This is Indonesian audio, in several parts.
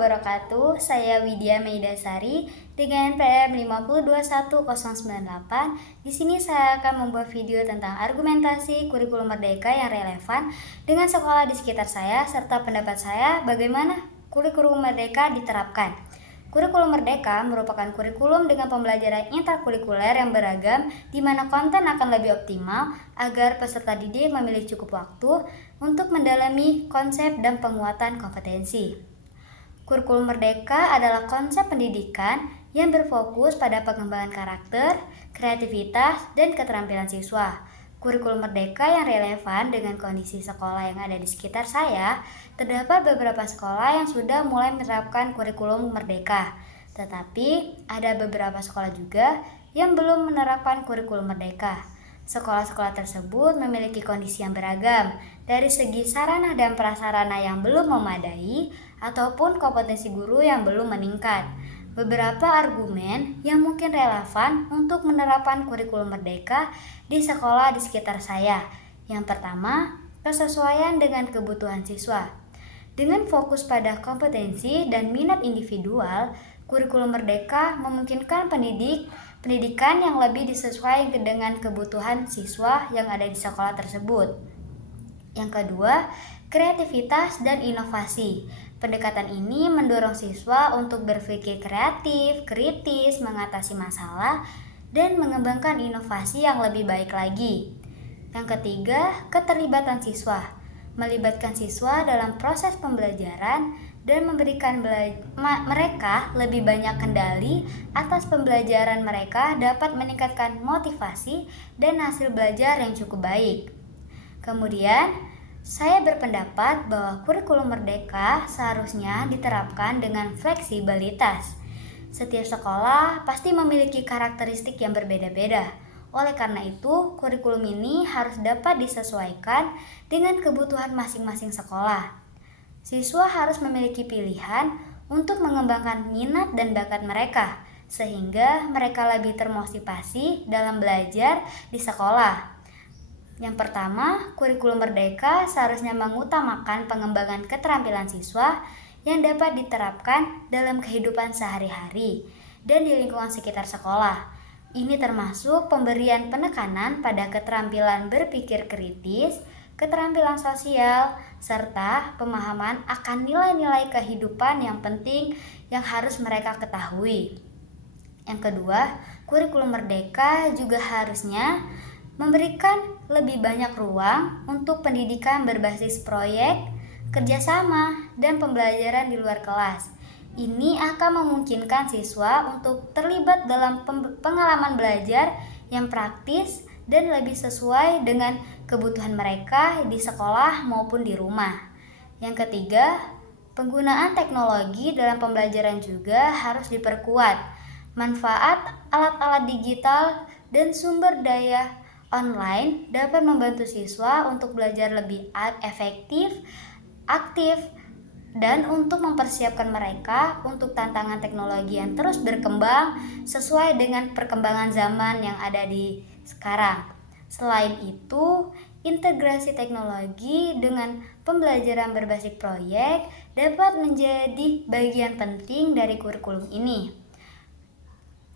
wabarakatuh. Saya Widya Meidasari dengan NPM 5021098. Di sini saya akan membuat video tentang argumentasi kurikulum merdeka yang relevan dengan sekolah di sekitar saya serta pendapat saya bagaimana kurikulum merdeka diterapkan. Kurikulum merdeka merupakan kurikulum dengan pembelajaran interkurikuler yang beragam di mana konten akan lebih optimal agar peserta didik memiliki cukup waktu untuk mendalami konsep dan penguatan kompetensi. Kurikulum merdeka adalah konsep pendidikan yang berfokus pada pengembangan karakter, kreativitas, dan keterampilan siswa. Kurikulum merdeka yang relevan dengan kondisi sekolah yang ada di sekitar saya, terdapat beberapa sekolah yang sudah mulai menerapkan kurikulum merdeka. Tetapi ada beberapa sekolah juga yang belum menerapkan kurikulum merdeka. Sekolah-sekolah tersebut memiliki kondisi yang beragam, dari segi sarana dan prasarana yang belum memadai, ataupun kompetensi guru yang belum meningkat. Beberapa argumen yang mungkin relevan untuk menerapkan kurikulum merdeka di sekolah di sekitar saya. Yang pertama, kesesuaian dengan kebutuhan siswa. Dengan fokus pada kompetensi dan minat individual, kurikulum merdeka memungkinkan pendidikan yang lebih disesuaikan dengan kebutuhan siswa yang ada di sekolah tersebut. Yang kedua, kreativitas dan inovasi. Pendekatan ini mendorong siswa untuk berpikir kreatif, kritis, mengatasi masalah, dan mengembangkan inovasi yang lebih baik lagi. Yang ketiga, keterlibatan siswa. Melibatkan siswa dalam proses pembelajaran dan memberikan mereka lebih banyak kendali atas pembelajaran mereka dapat meningkatkan motivasi dan hasil belajar yang cukup baik. Kemudian, saya berpendapat bahwa kurikulum merdeka seharusnya diterapkan dengan fleksibilitas. Setiap sekolah pasti memiliki karakteristik yang berbeda-beda. Oleh karena itu, kurikulum ini harus dapat disesuaikan dengan kebutuhan masing-masing sekolah. Siswa harus memiliki pilihan untuk mengembangkan minat dan bakat mereka, sehingga mereka lebih termotivasi dalam belajar di sekolah. Yang pertama, kurikulum merdeka seharusnya mengutamakan pengembangan keterampilan siswa yang dapat diterapkan dalam kehidupan sehari-hari dan di lingkungan sekitar sekolah. Ini termasuk pemberian penekanan pada keterampilan berpikir kritis, keterampilan sosial, serta pemahaman akan nilai-nilai kehidupan yang penting yang harus mereka ketahui. Yang kedua, kurikulum merdeka juga harusnya memberikan lebih banyak ruang untuk pendidikan berbasis proyek, kerjasama, dan pembelajaran di luar kelas. Ini akan memungkinkan siswa untuk terlibat dalam pengalaman belajar yang praktis dan lebih sesuai dengan kebutuhan mereka di sekolah maupun di rumah. Yang ketiga, penggunaan teknologi dalam pembelajaran juga harus diperkuat. Manfaat alat-alat digital dan sumber daya online dapat membantu siswa untuk belajar lebih efektif, aktif, dan untuk mempersiapkan mereka untuk tantangan teknologi yang terus berkembang sesuai dengan perkembangan zaman yang ada di sekarang. Selain itu, integrasi teknologi dengan pembelajaran berbasis proyek dapat menjadi bagian penting dari kurikulum ini.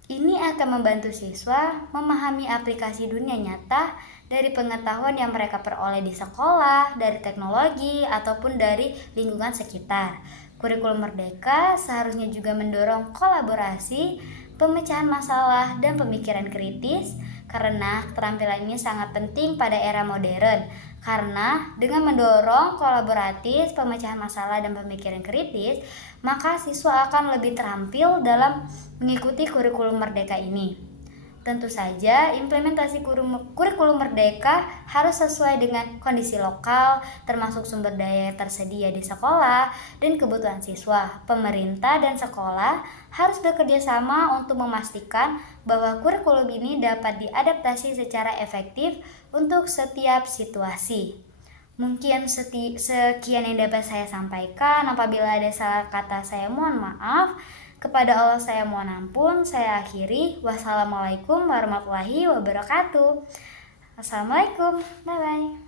Ini akan membantu siswa memahami aplikasi dunia nyata dari pengetahuan yang mereka peroleh di sekolah, dari teknologi, ataupun dari lingkungan sekitar. Kurikulum merdeka seharusnya juga mendorong kolaborasi, pemecahan masalah, dan pemikiran kritis, karena keterampilan ini sangat penting pada era modern. Karena dengan mendorong kolaboratif, pemecahan masalah, dan pemikiran kritis, maka siswa akan lebih terampil dalam mengikuti kurikulum merdeka ini. Tentu saja, implementasi kurikulum merdeka harus sesuai dengan kondisi lokal, termasuk sumber daya yang tersedia di sekolah dan kebutuhan siswa. Pemerintah dan sekolah harus bekerja sama untuk memastikan bahwa kurikulum ini dapat diadaptasi secara efektif untuk setiap situasi. Mungkin sekian yang dapat saya sampaikan. Apabila ada salah kata, saya mohon maaf. Kepada Allah saya mohon ampun. Saya akhiri. Wassalamualaikum warahmatullahi wabarakatuh. Assalamualaikum. Bye-bye.